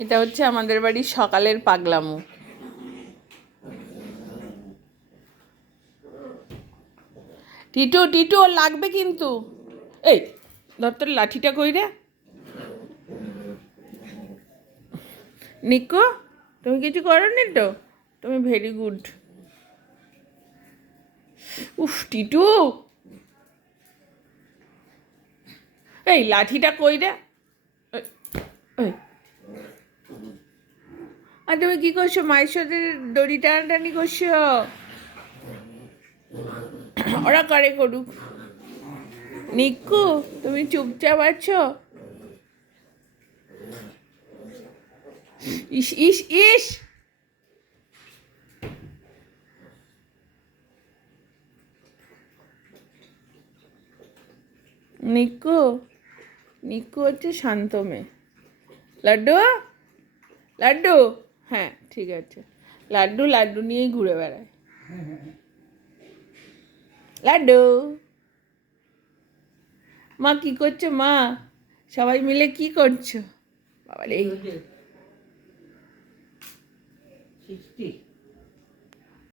এটা হচ্ছে আমাদের বাড়ির সকালের পাগলামো। টিটু টিটু ওর লাগবে কিন্তু। এই ধর তোর লাঠিটা কই রে। নিকো, তুমি কিছু করোনি তো? তুমি ভেরি গুড। উফ টিটু, এই লাঠিটা কই রে। এই, আর তুমি কি করছো? মায়ের সাথে দড়ি টানাটানি করছো? ওরা করে করুক। নিকু, তুমি চুপচাপ আছো? ইস ইস ইস। নিকু, নিকু হচ্ছে শান্ত মেয়ে। লাড্ডু, লাড্ডু, হ্যাঁ ঠিক আছে। লাড্ডু লাড্ডু নিয়েই ঘুরে বেড়ায়। লাড্ডু, মা কি করছো মা? সবাই মিলে কি করছো? বাবা রে,